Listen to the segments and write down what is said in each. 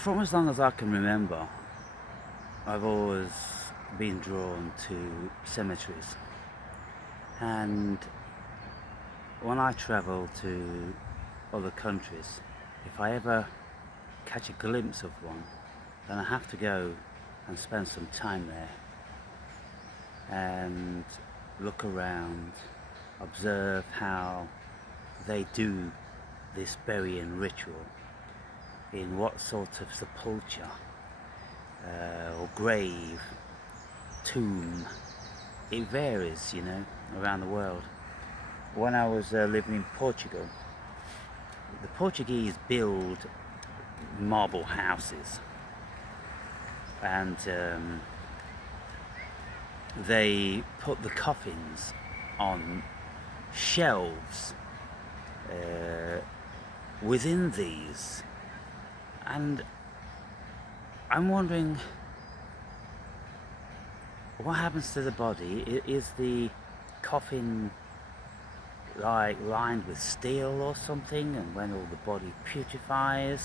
From as long as I can remember, I've always been drawn to cemeteries. And when I travel to other countries, if I ever catch a glimpse of one, then I have to go and spend some time there and look around, observe how they do this burying ritual, in what sort of sepulture or grave, tomb. It varies, around the world. When I was living in Portugal, the Portuguese build marble houses, and they put the coffins on shelves within these, and I'm wondering what happens to the body. Is the coffin like lined with steel or something, and when all the body putrefies,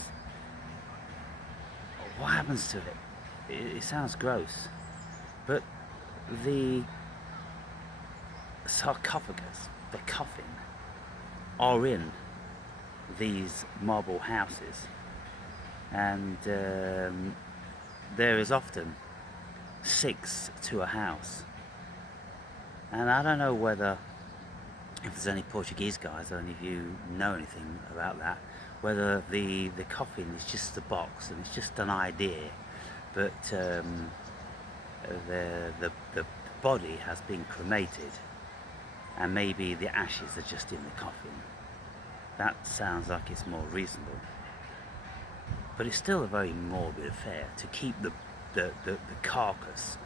what happens to it? It sounds gross, but the sarcophagus, the coffin, are in these marble houses, and there is often 6 to a house. And I don't know whether, if there's any Portuguese guys or any of you know anything about that, whether the coffin is just a box and it's just an idea, but the body has been cremated and maybe the ashes are just in the coffin. That sounds like it's more reasonable. But it's still a very morbid affair to keep the carcass,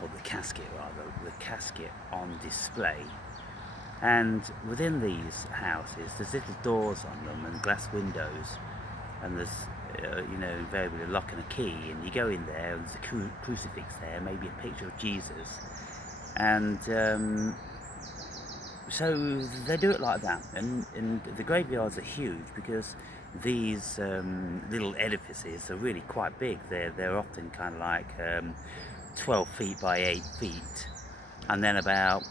or the casket rather, the casket on display. And within these houses, there's little doors on them and glass windows, and there's invariably a lock and a key, and you go in there and there's a crucifix there, maybe a picture of Jesus, and so they do it like that. And the graveyards are huge because these little edifices are really quite big. They're often kind of like 12 feet by 8 feet, and then about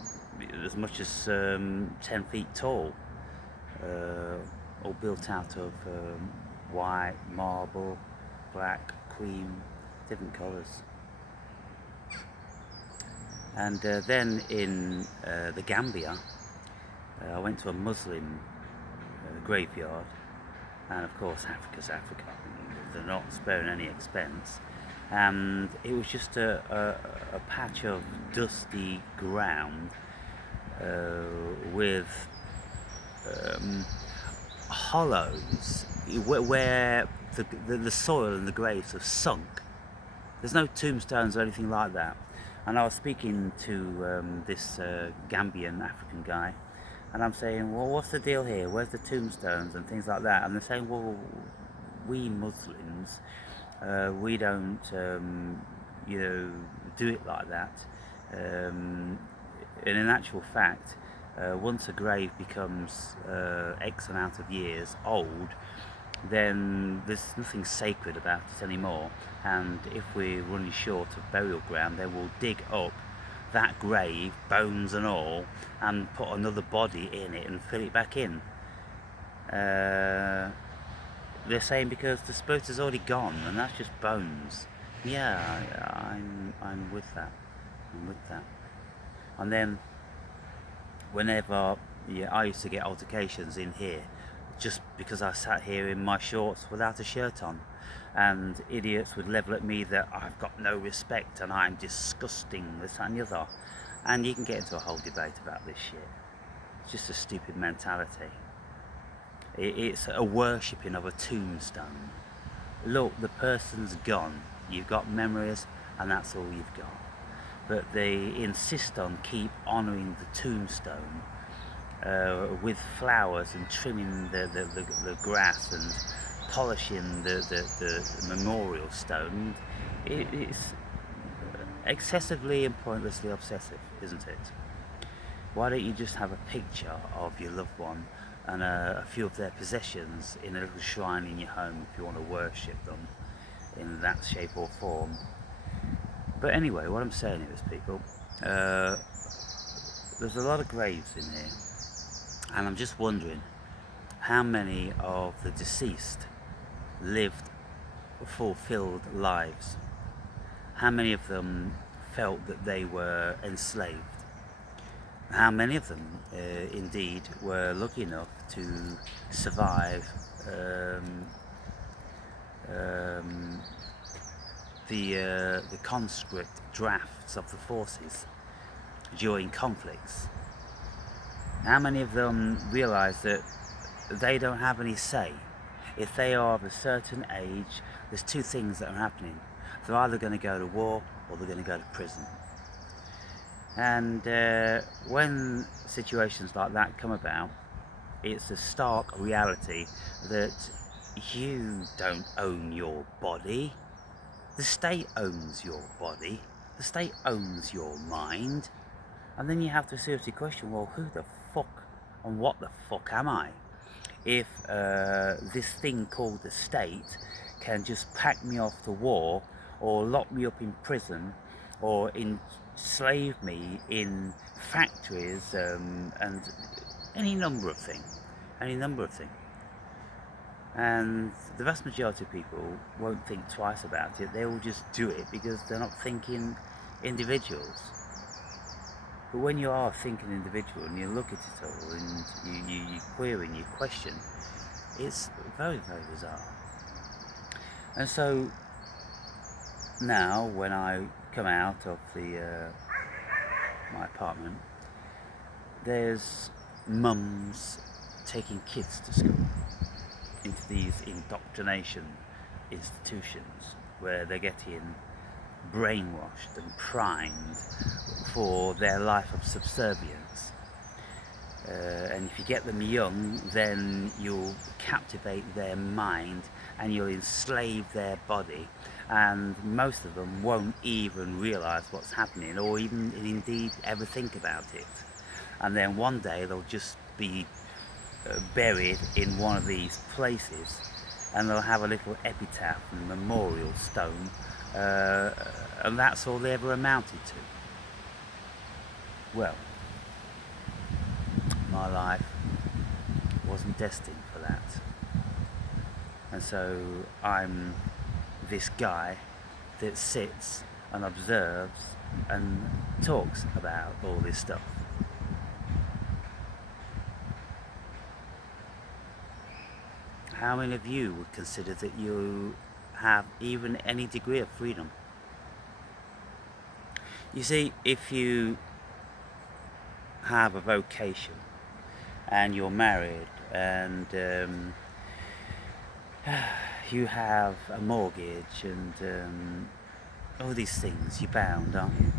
as much as 10 feet tall, all built out of white marble, black, cream, different colours. And then in the Gambia, I went to a Muslim graveyard, and of course Africa's Africa, they're not sparing any expense, and it was just a patch of dusty ground with hollows where the soil and the graves have sunk. There's no tombstones or anything like that. And I was speaking to this Gambian African guy, and I'm saying, well, what's the deal here? Where's the tombstones and things like that? And they're saying, well, we Muslims, we don't, do it like that. And in actual fact, once a grave becomes X amount of years old, then there's nothing sacred about it anymore. And if we're running short of burial ground, then we'll dig up that grave, bones and all, and put another body in it and fill it back in. They're saying because the spirit is already gone, and that's just bones. Yeah, I'm with that. And then whenever I used to get altercations in here, just because I sat here in my shorts without a shirt on, and idiots would level at me that I've got no respect and I'm disgusting, this, that and the other. And you can get into a whole debate about this shit. It's just a stupid mentality. It's a worshipping of a tombstone. Look, the person's gone, you've got memories, and that's all you've got. But they insist on keep honouring the tombstone with flowers and trimming the grass and polishing the memorial stone. It's excessively and pointlessly obsessive, isn't it? Why don't you just have a picture of your loved one and a few of their possessions in a little shrine in your home if you want to worship them, in that shape or form. But anyway, what I'm saying is, people, uh, there's a lot of graves in here, and I'm just wondering how many of the deceased lived fulfilled lives. How many of them felt that they were enslaved? How many of them indeed were lucky enough to survive um, the conscript drafts of the forces during conflicts? How many of them realise that they don't have any say? If they are of a certain age, there's two things that are happening. They're either going to go to war or they're going to go to prison. And when situations like that come about, it's a stark reality that you don't own your body. The state owns your body. The state owns your mind. And then you have to seriously question, well, who the fuck and what the fuck am I? If this thing called the state can just pack me off to war, or lock me up in prison, or enslave me in factories, and any number of things. And the vast majority of people won't think twice about it. They will just do it because they're not thinking individuals. But when you are a thinking individual and you look at it all and you query and you question, it's very, very bizarre. And so now when I come out of my apartment, there's mums taking kids to school, into these indoctrination institutions where they're getting brainwashed and primed for their life of subservience. And if you get them young, then you'll captivate their mind and you'll enslave their body, and most of them won't even realise what's happening, or even indeed ever think about it. And then one day they'll just be buried in one of these places, and they'll have a little epitaph and memorial stone, and that's all they ever amounted to. Well, my life wasn't destined for that. And so I'm this guy that sits and observes and talks about all this stuff. How many of you would consider that you have even any degree of freedom? You see, if you have a vocation and you're married and you have a mortgage and all these things, you're bound, aren't you?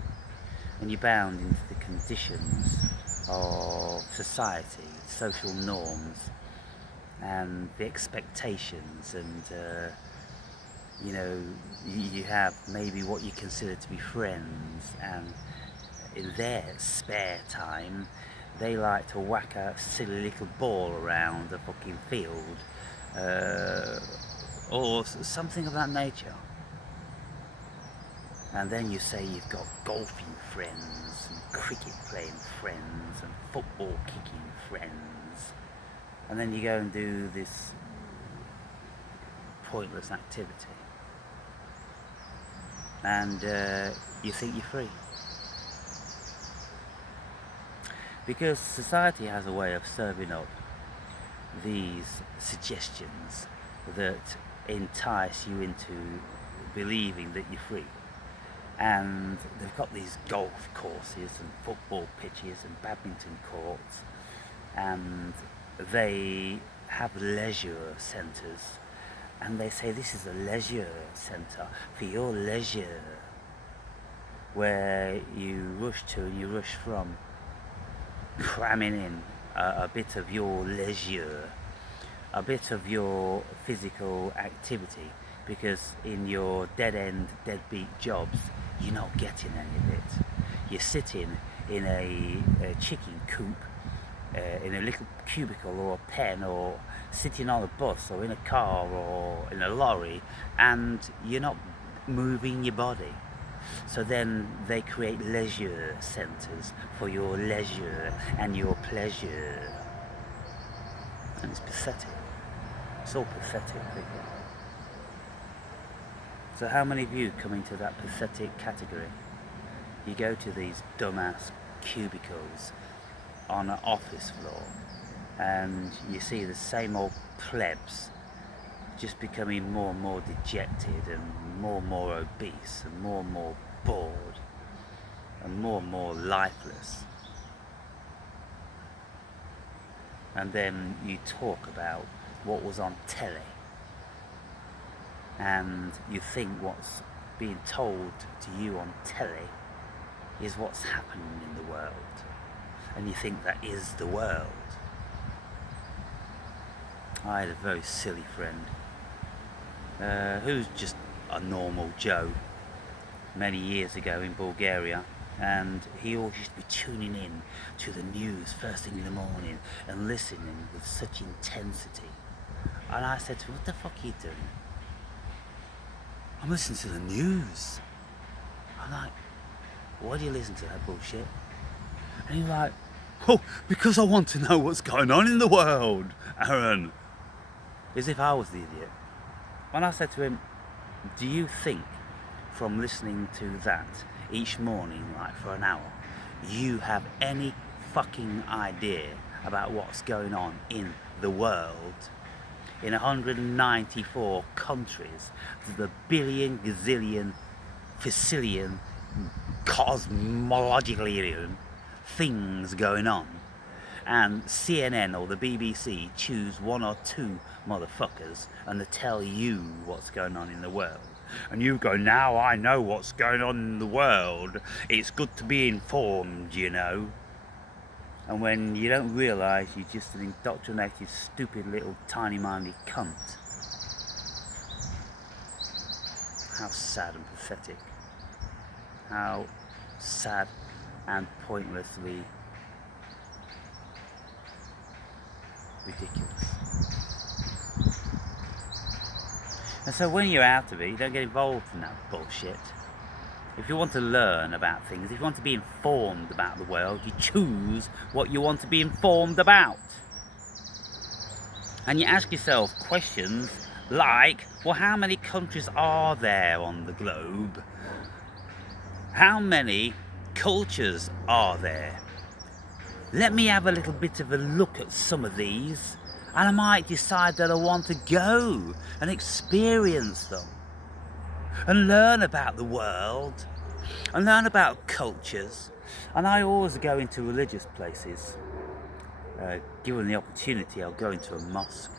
And you're bound into the conditions of society, social norms, and the expectations, and you have maybe what you consider to be friends, and in their spare time they like to whack a silly little ball around a fucking field, or something of that nature. And then you say you've got golfing friends and cricket playing friends and football kicking friends, and then you go and do this pointless activity, and you think you're free. Because society has a way of serving up these suggestions that entice you into believing that you're free. And they've got these golf courses and football pitches and badminton courts, and they have leisure centres, and they say this is a leisure centre for your leisure, where you rush to and you rush from, cramming in a bit of your leisure, a bit of your physical activity, because in your dead-end, deadbeat jobs, you're not getting any of it. You're sitting in a chicken coop, in a little cubicle or a pen, or sitting on a bus or in a car or in a lorry, and you're not moving your body. So then they create leisure centres for your leisure and your pleasure. And it's pathetic. It's all pathetic, people. So how many of you come into that pathetic category? You go to these dumbass cubicles on an office floor and you see the same old plebs just becoming more and more dejected and more obese and more bored and more lifeless. And then you talk about what was on telly, and you think what's being told to you on telly is what's happening in the world, and you think that is the world. I had a very silly friend who's just a normal Joe many years ago in Bulgaria, and he always used to be tuning in to the news first thing in the morning and listening with such intensity. And I said to him, what the fuck are you doing? I'm listening to the news. I'm like, why do you listen to that bullshit? And he's like, oh, because I want to know what's going on in the world, Aaron. As if I was the idiot. When I said to him, do you think from listening to that each morning, like for an hour, you have any fucking idea about what's going on in the world? In 194 countries, there's a billion, gazillion, facillion, cosmologically things going on. And CNN or the BBC choose one or two motherfuckers and they tell you what's going on in the world. And you go, now I know what's going on in the world. It's good to be informed, you know. And when you don't realise you're just an indoctrinated, stupid little tiny-minded cunt. How sad and pathetic. How sad and pointlessly ridiculous. And so when you're out of it, you don't get involved in that bullshit. If you want to learn about things, if you want to be informed about the world, you choose what you want to be informed about. And you ask yourself questions like, well, how many countries are there on the globe? How many cultures are there? Let me have a little bit of a look at some of these, and I might decide that I want to go and experience them and learn about the world and learn about cultures. And I always go into religious places. Given the opportunity, I'll go into a mosque,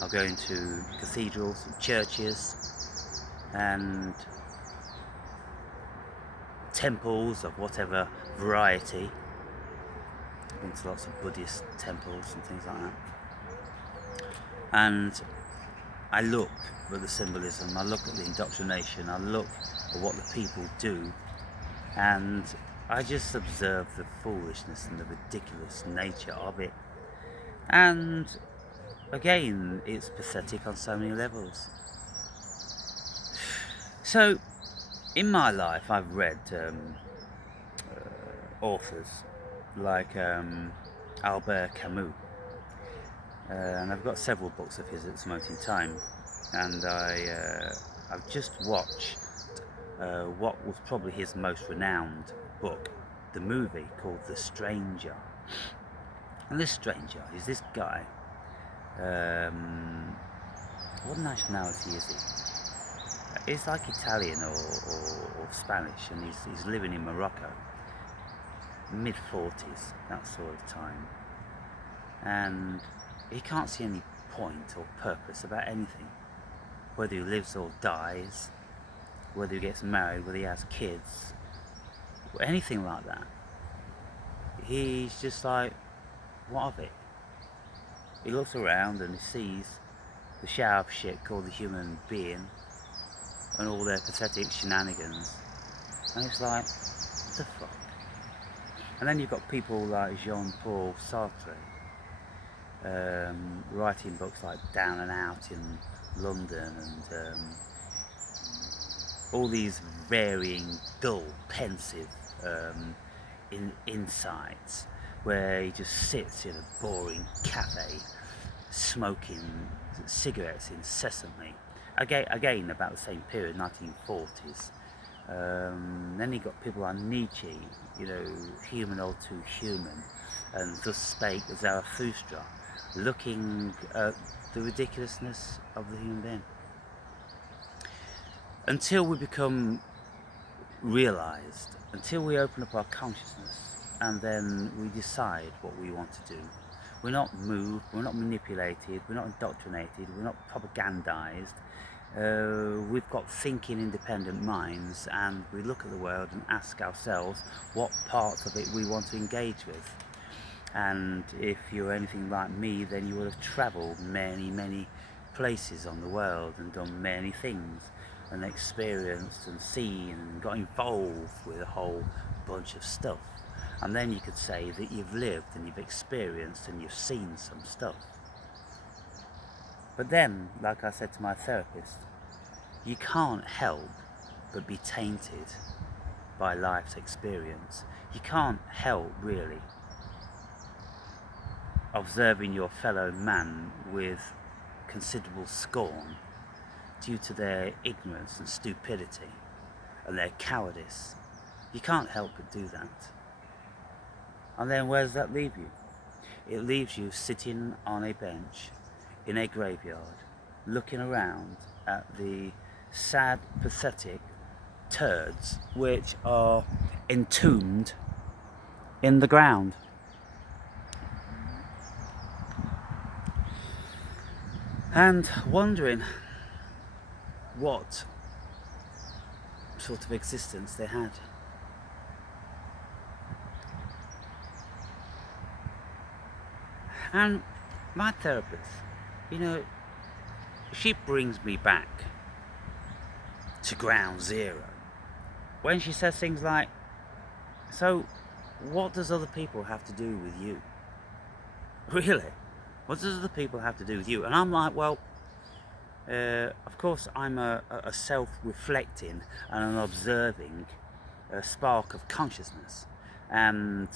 I'll go into cathedrals and churches and temples of whatever variety. I've been to lots of Buddhist temples and things like that. And I look at the symbolism, I look at the indoctrination, I look at what the people do, and I just observe the foolishness and the ridiculous nature of it. And again, it's pathetic on so many levels. So, in my life, I've read authors like Albert Camus. And I've got several books of his at this moment in time, and I've just watched what was probably his most renowned book, the movie called The Stranger. And this stranger is this guy, what nationality is he? He's like Italian or Spanish, and he's living in Morocco, mid-40s, that sort of time, and he can't see any point or purpose about anything, whether he lives or dies, whether he gets married, whether he has kids, or anything like that. He's just like, what of it? He looks around and he sees the shower of shit called the human being and all their pathetic shenanigans, and it's like, what the fuck? And then you've got people like Jean-Paul Sartre, writing books like Down and Out in London, and all these varying, dull, pensive insights, where he just sits in a boring cafe smoking cigarettes incessantly. Again about the same period, 1940s. Then you got people like Nietzsche, human or too human, and thus spake Zarathustra, looking at the ridiculousness of the human being. Until we become realised, until we open up our consciousness, and then we decide what we want to do. We're not moved, we're not manipulated, we're not indoctrinated, we're not propagandized. We've got thinking, independent minds, and we look at the world and ask ourselves what parts of it we want to engage with. And if you're anything like me, then you will have travelled many places on the world and done many things, and experienced and seen and got involved with a whole bunch of stuff. And then you could say that you've lived and you've experienced and you've seen some stuff. But then, like I said to my therapist, you can't help but be tainted by life's experience. You can't help really observing your fellow man with considerable scorn due to their ignorance and stupidity and their cowardice. You can't help but do that. And then where does that leave you? It leaves you sitting on a bench in a graveyard, looking around at the sad, pathetic turds which are entombed in the ground. And wondering what sort of existence they had. And my therapist, she brings me back to ground zero when she says things like, so what does other people have to do with you? Really? What does other people have to do with you? And I'm like, well, of course I'm a self-reflecting and an observing spark of consciousness, and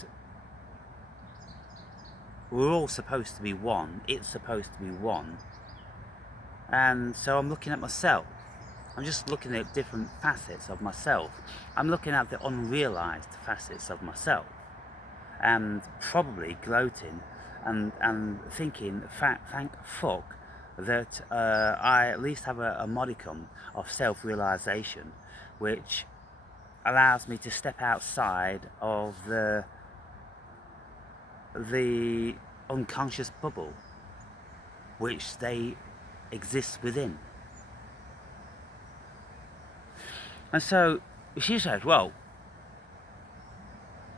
we're all supposed to be one. It's supposed to be one. And so I'm looking at myself. I'm just looking at different facets of myself. I'm looking at the unrealized facets of myself, and probably gloating and thinking, thank fuck that I at least have a modicum of self-realization, which allows me to step outside of the unconscious bubble which they exist within. And so she said, well,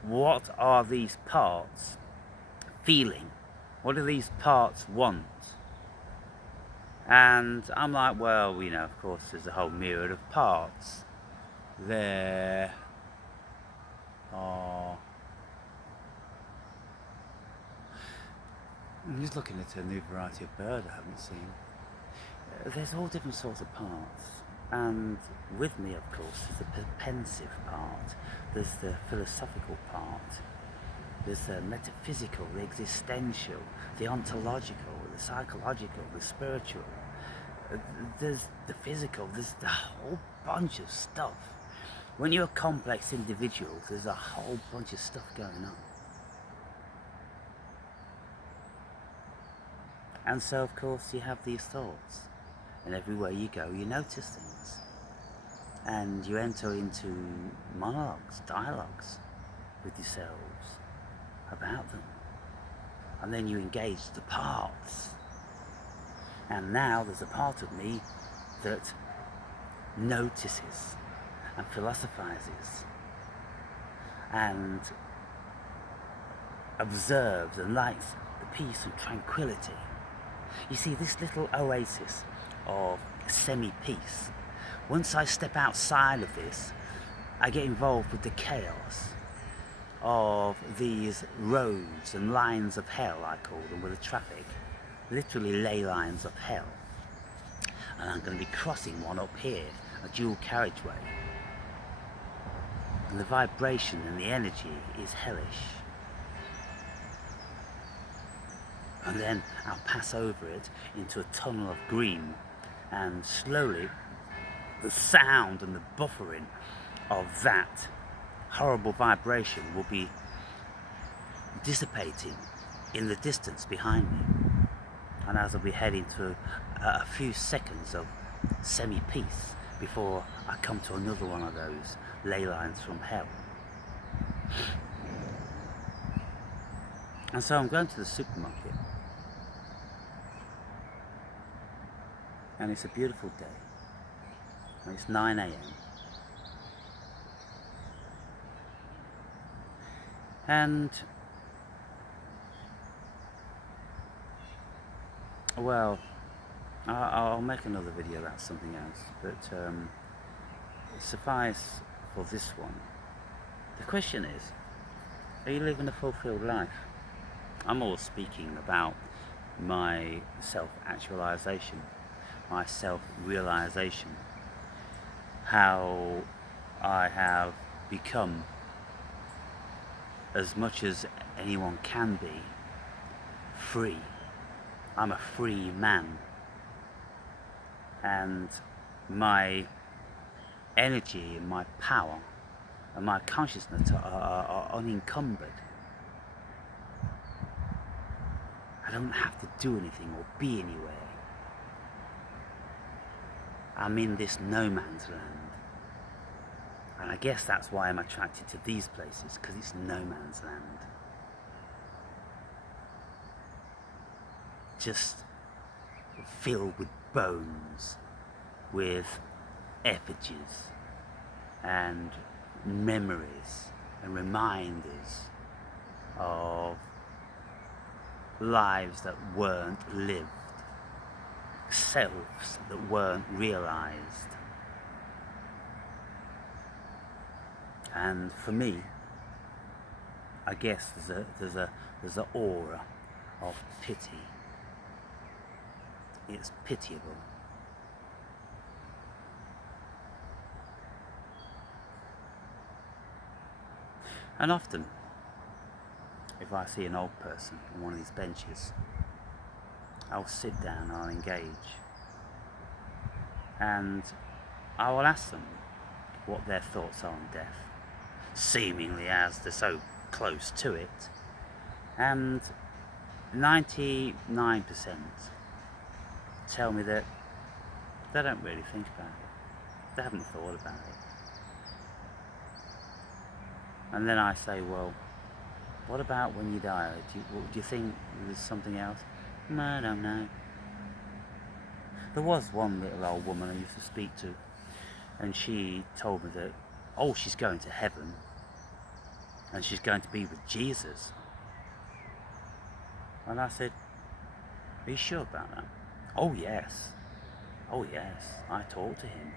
what are these parts feeling? What do these parts want? And I'm like, well, of course there's a whole myriad of parts. There are... I'm just looking at a new variety of bird I haven't seen. There's all different sorts of parts. And with me, of course, is the pensive part. There's the philosophical part. There's the metaphysical, the existential, the ontological, the psychological, the spiritual. There's the physical. There's a whole bunch of stuff. When you're a complex individual, there's a whole bunch of stuff going on. And so, of course, you have these thoughts. And everywhere you go, you notice things. And you enter into monologues, dialogues with yourselves about them. And then you engage the parts. And now there's a part of me that notices and philosophizes and observes and likes the peace and tranquility. You see, this little oasis of semi-peace, once I step outside of this, I get involved with the chaos of these roads and lines of hell, I call them, with the traffic. literally ley lines of hell. And I'm going to be crossing one up here, a dual carriageway. And the vibration and the energy is hellish. And then I'll pass over it into a tunnel of green, and slowly the sound and the buffering of that horrible vibration will be dissipating in the distance behind me. And as I'll be heading to a few seconds of semi-peace before I come to another one of those ley lines from hell. And so I'm going to the supermarket, and it's a beautiful day, and it's 9 AM. And well, I'll make another video about something else, but suffice for this one. The question is, are you living a fulfilled life? I'm all speaking about my self-actualization, my self-realization, how I have become, as much as anyone can be, free. I'm a free man, and my energy and my power and my consciousness are unencumbered. I don't have to do anything or be anywhere. I'm in this no man's land, and I guess that's why I'm attracted to these places, because it's no man's land. Just filled with bones, with effigies and memories and reminders of lives that weren't lived, selves that weren't realized. And for me, I guess there's an aura of pity. It's pitiable. And often, if I see an old person on one of these benches, I'll sit down, I'll engage, and I will ask them what their thoughts are on death, seemingly as they're so close to it. And 99% tell me that they don't really think about it. They haven't thought about it. And then I say, well, what about when you die? Do you think there's something else? No, I don't know. There was one little old woman I used to speak to, and she told me that, oh, she's going to heaven, and she's going to be with Jesus. And I said, are you sure about that? Oh yes, I talked to him.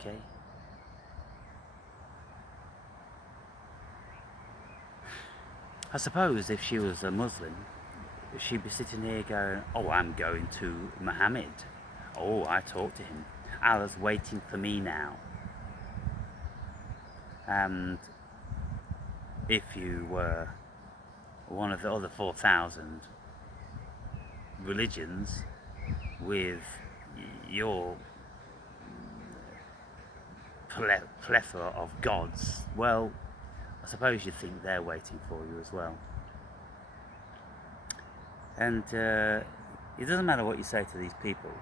Okay. I suppose if she was a Muslim, she'd be sitting here going, oh, I'm going to Muhammad. Oh, I talked to him. Allah's waiting for me now. And if you were one of the other 4,000 religions with your plethora of gods, well, I suppose you'd think they're waiting for you as well. And it doesn't matter what you say to these people.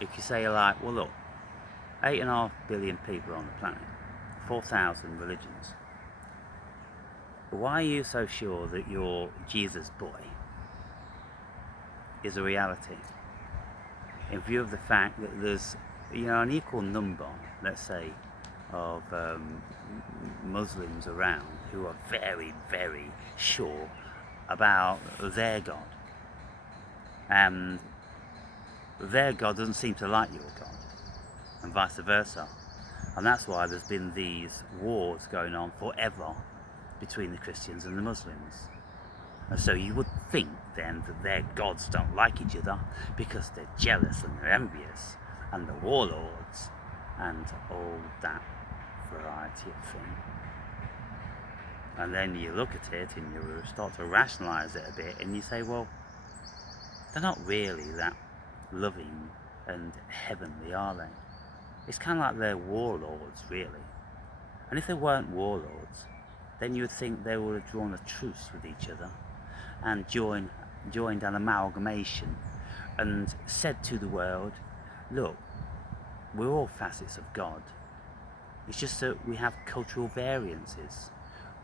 If you say, like, well, look, 8.5 billion people on the planet, 4,000 religions, why are you so sure that your Jesus boy is a reality? In view of the fact that there's, an equal number, let's say, of Muslims around who are very, very sure about their God, and their God doesn't seem to like your God, and vice versa. And that's why there's been these wars going on forever between the Christians and the Muslims. And so you would think then that their gods don't like each other because they're jealous and they're envious, and the warlords and all that variety of thing. And then you look at it and you start to rationalise it a bit, and you say, well, they're not really that loving and heavenly, are they? It's kind of like they're warlords, really. And if they weren't warlords, then you would think they would have drawn a truce with each other and joined an amalgamation and said to the world, look, we're all facets of God. It's just that we have cultural variances,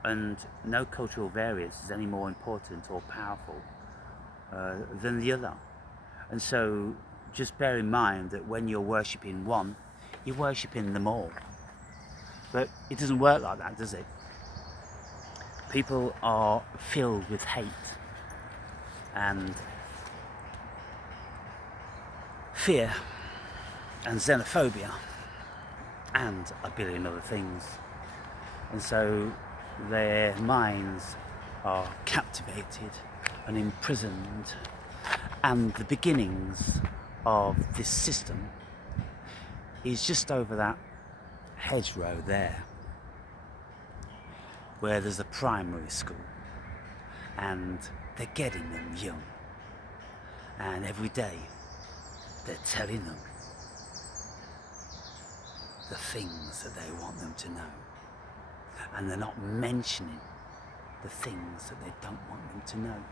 and no cultural variance is any more important or powerful than the other. And so just bear in mind that when you're worshipping one, you're worshipping them all. But it doesn't work like that, does it? People are filled with hate and fear and xenophobia and a billion other things. And so their minds are captivated and imprisoned, and the beginnings of this system is just over that hedgerow there, where there's a primary school, and they're getting them young, and every day they're telling them the things that they want them to know, and they're not mentioning the things that they don't want them to know,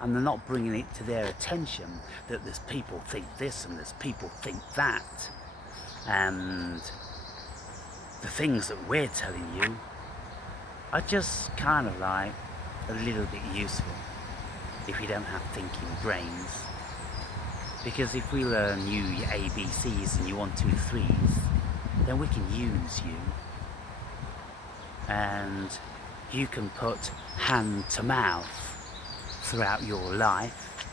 and they're not bringing it to their attention that there's people think this and there's people think that, and the things that we're telling you are just kind of like a little bit useful if you don't have thinking brains. Because if we learn you your ABCs and your 1, 2, 3s, then we can use you, and you can put hand to mouth throughout your life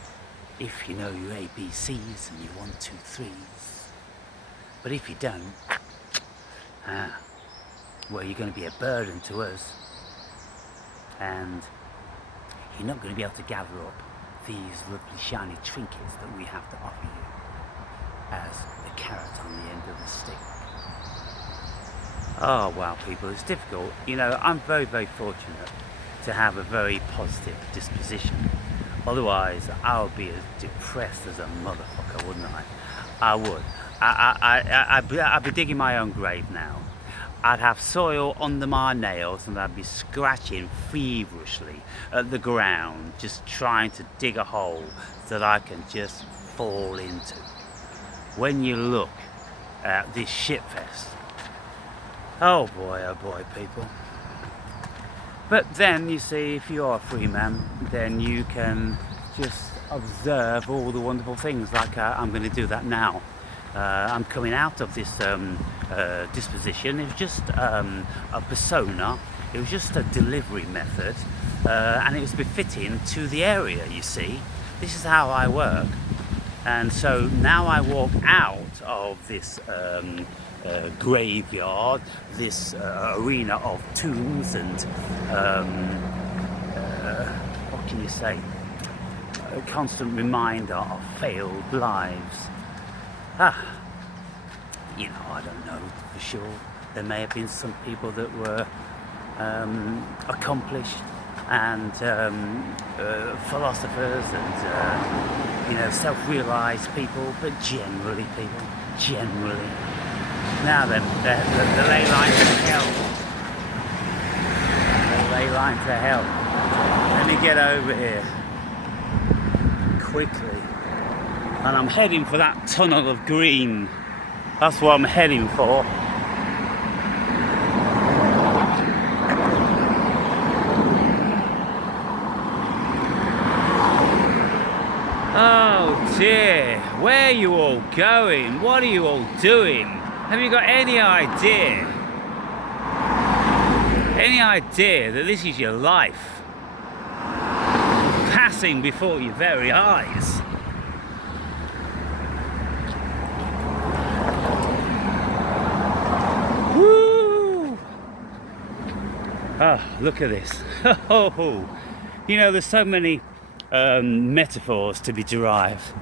if you know your ABCs and your 1, 2, 3s. But if you don't, well, you're going to be a burden to us, and you're not going to be able to gather up these lovely shiny trinkets that we have to offer you as a carrot on the end of the stick. Oh wow, people, it's difficult. You know, I'm very, very fortunate to have a very positive disposition. Otherwise, I would be as depressed as a motherfucker, wouldn't I? I would. I'd be digging my own grave now. I'd have soil under my nails and I'd be scratching feverishly at the ground, just trying to dig a hole that I can just fall into. When you look at this shitfest, oh boy, people. But then, you see, if you're a free man, then you can just observe all the wonderful things, like I'm going to do that now. I'm coming out of this disposition. It was just a persona, it was just a delivery method, and it was befitting to the area, you see. This is how I work. And so now I walk out of this graveyard, this arena of tombs and what can you say, a constant reminder of failed lives. You know, I don't know for sure. There may have been some people that were accomplished and philosophers and you know, self-realised people, but generally now then, the ley line to hell. The ley line to hell. Let me get over here quickly. And I'm heading for that tunnel of green. That's what I'm heading for. Oh dear, where are you all going? What are you all doing? Have you got any idea? Any idea that this is your life passing before your very eyes? Woo! Oh, look at this. Oh, You know, there's so many metaphors to be derived.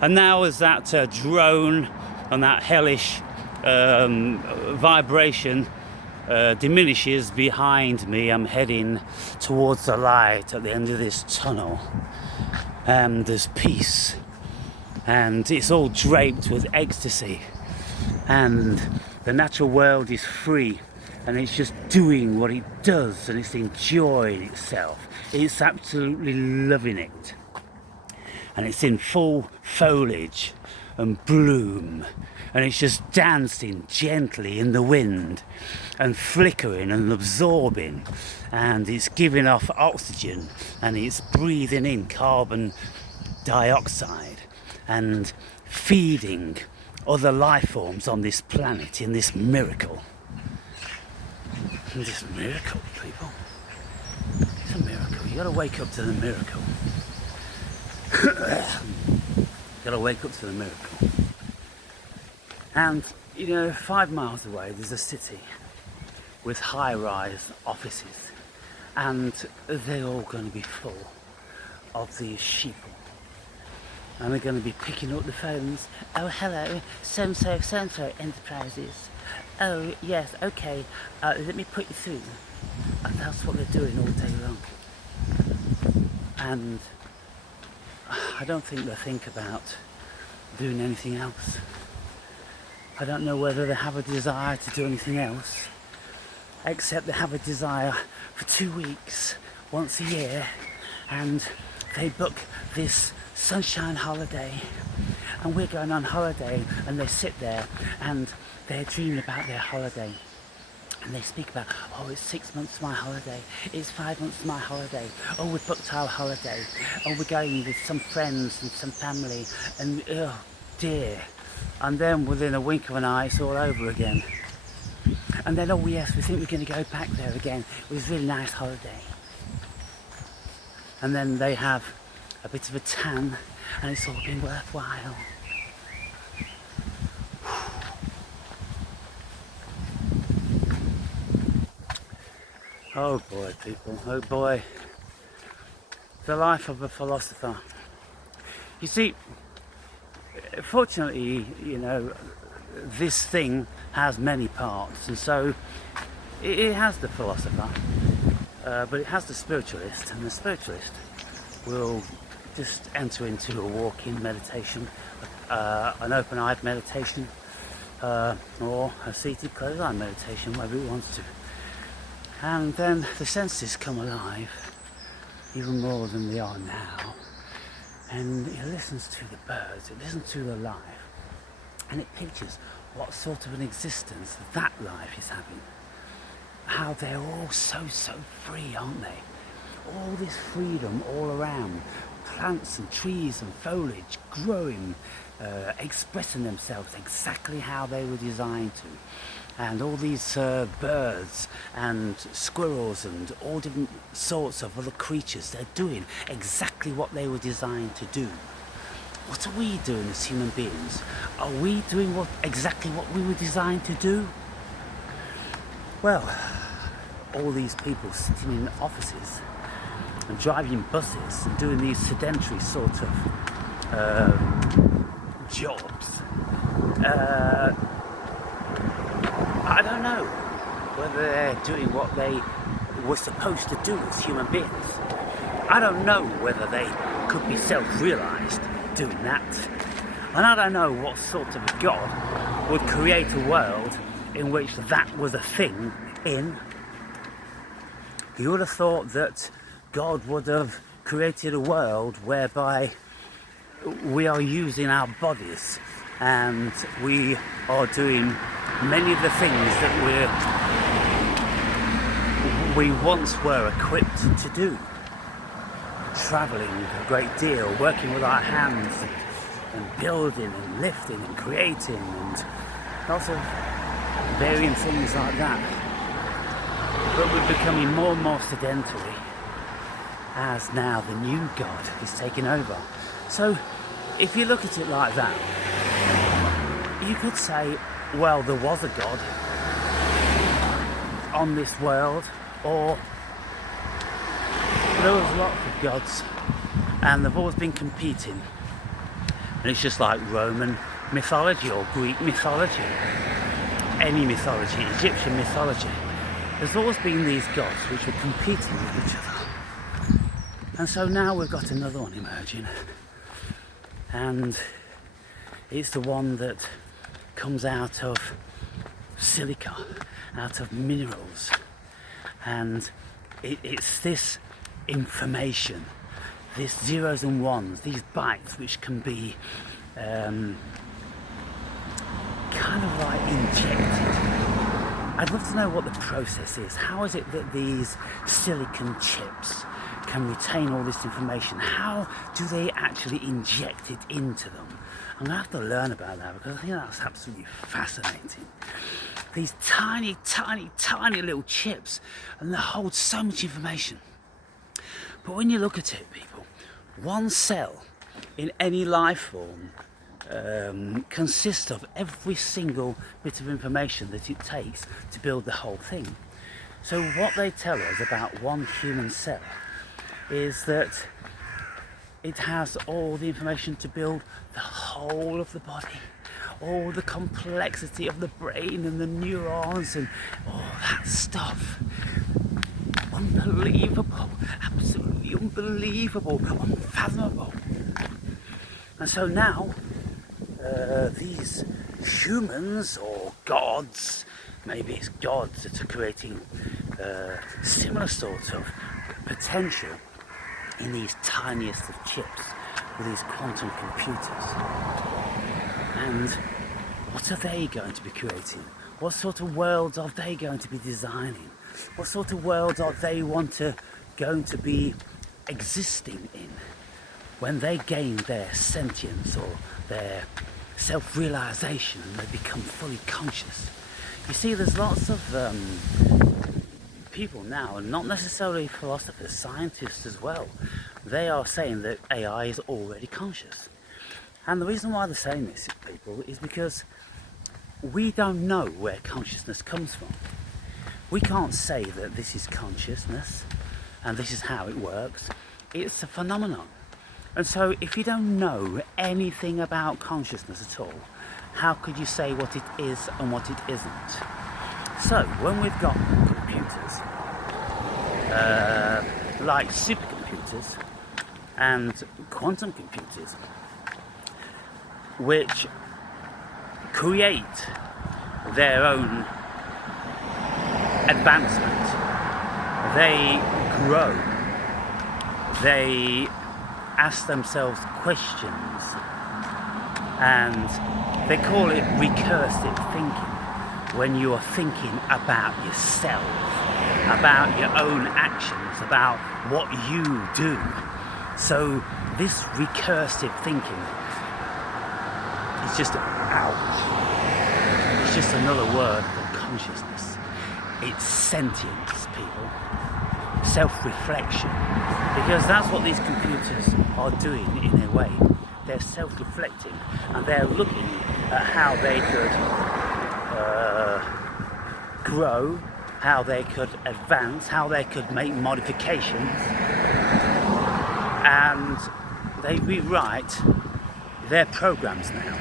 And now as that drone and that hellish vibration diminishes behind me, I'm heading towards the light at the end of this tunnel. And there's peace. And it's all draped with ecstasy. And the natural world is free. And it's just doing what it does, and it's enjoying itself. It's absolutely loving it. And it's in full foliage and bloom, and it's just dancing gently in the wind and flickering and absorbing, and it's giving off oxygen and it's breathing in carbon dioxide and feeding other life forms on this planet in this miracle. This miracle, people. It's a miracle. You gotta wake up to the miracle. You gotta wake up to the miracle. And, you know, 5 miles away there's a city with high-rise offices, and they're all going to be full of these sheeple. And they're going to be picking up the phones. Oh, hello, so-and-so enterprises. Oh, yes, okay, let me put you through. And that's what they're doing all day long. And I don't think they think about doing anything else. I don't know whether they have a desire to do anything else, except they have a desire for 2 weeks, once a year, and they book this sunshine holiday, and we're going on holiday, and they sit there and they're dreaming about their holiday, and they speak about, oh, it's 6 months my holiday, it's 5 months my holiday, oh, we've booked our holiday, oh, we're going with some friends and some family, and oh dear, and then within a wink of an eye it's all over again. And then, oh yes, we think we're going to go back there again, it was a really nice holiday. And then they have a bit of a tan, and it's all been worthwhile. Oh boy, people, oh boy. The life of a philosopher. You see, fortunately, you know, this thing has many parts, and so it has the philosopher, but it has the spiritualist, and the spiritualist will just enter into a walk-in meditation, an open-eyed meditation, or a seated closed-eye meditation, whatever it wants to. And then the senses come alive, even more than they are now, and it listens to the birds, it listens to the life, and it pictures what sort of an existence that life is having. How they're all so free, aren't they? All this freedom all around, plants and trees and foliage growing, expressing themselves exactly how they were designed to. And all these birds and squirrels and all different sorts of other creatures, they're doing exactly what they were designed to do. What are we doing as human beings? Are we doing exactly what we were designed to do? Well, all these people sitting in offices and driving buses and doing these sedentary sort of jobs, I don't know whether they're doing what they were supposed to do as human beings. I don't know whether they could be self-realized doing that. And I don't know what sort of a God would create a world in which that was a thing in. You would have thought that God would have created a world whereby we are using our bodies and we are doing many of the things that we once were equipped to do. Travelling a great deal, working with our hands, and building and lifting and creating and lots of varying things like that. But we're becoming more and more sedentary as now the new God is taking over. So if you look at it like that, you could say, well, there was a God on this world, or there was lots of gods, and they've always been competing. And it's just like Roman mythology or Greek mythology, any mythology, Egyptian mythology. There's always been these gods which were competing with each other. And so now we've got another one emerging. And it's the one that comes out of silica, out of minerals. And it's this information, this zeros and ones, these bytes which can be kind of like injected. I'd love to know what the process is. How is it that these silicon chips can retain all this information? How do they actually inject it into them? I'm going to have to learn about that because I think that's absolutely fascinating. These tiny, tiny, tiny little chips, and they hold so much information. But when you look at it, people, one cell in any life form consists of every single bit of information that it takes to build the whole thing. So what they tell us about one human cell is that it has all the information to build the whole of the body, all the complexity of the brain and the neurons and all that stuff. Unbelievable, absolutely unbelievable, unfathomable. And so now these humans or gods, maybe it's gods that are creating similar sorts of potential in these tiniest of chips with these quantum computers. And what are they going to be creating? What sort of worlds are they going to be designing? What sort of worlds are they going to be existing in when they gain their sentience or their self-realization and they become fully conscious? You see, there's lots of people now, and not necessarily philosophers, scientists as well. They are saying that AI is already conscious. And the reason why they're saying this, people, is because we don't know where consciousness comes from. We can't say that this is consciousness and this is how it works. It's a phenomenon. And so if you don't know anything about consciousness at all, how could you say what it is and what it isn't? So when we've got computers, like supercomputers and quantum computers, which create their own advancement, they grow, they ask themselves questions, and they call it recursive thinking. When you are thinking about yourself, about your own actions, about what you do. So this recursive thinking is just ouch. It's just another word for consciousness. It's sentience, people. Self-reflection. Because that's what these computers are doing in a way. They're self-reflecting and they're looking at how they could grow, how they could advance, how they could make modifications, and they rewrite their programs now.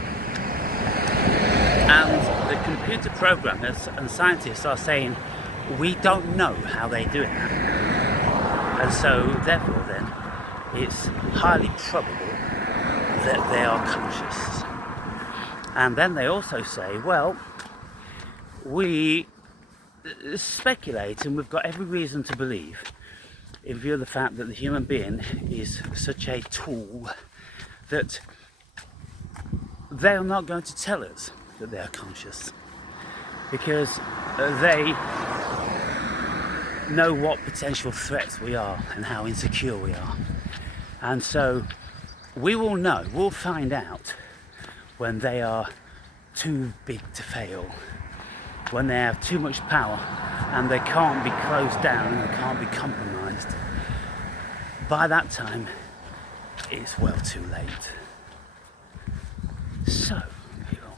And the computer programmers and scientists are saying, we don't know how they do it now. And so therefore then, it's highly probable that they are conscious. And then they also say, well, we speculate, and we've got every reason to believe, in view of the fact that the human being is such a tool, that they are not going to tell us that they are conscious, because they know what potential threats we are and how insecure we are. And so we will know, we'll find out when they are too big to fail, when they have too much power and they can't be closed down and they can't be compromised. By that time, it's well too late. So, people,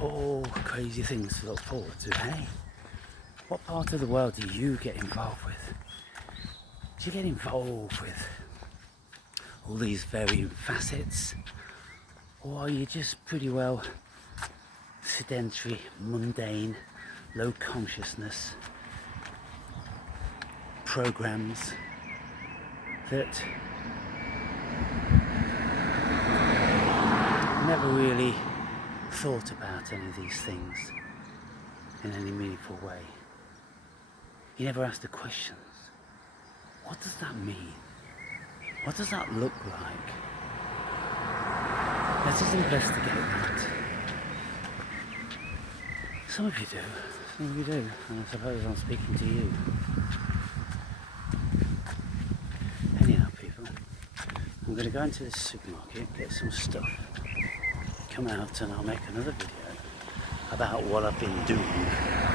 all crazy things to look forward to, hey? What part of the world do you get involved with? Do you get involved with all these varying facets, or are you just pretty well sedentary, mundane, low consciousness programs that never really thought about any of these things in any meaningful way? You never asked the questions. What does that mean? What does that look like? Let us investigate that. Some of you do, some of you do, and I suppose I'm speaking to you. Anyhow, people, I'm going to go into this supermarket, get some stuff, come out, and I'll make another video about what I've been doing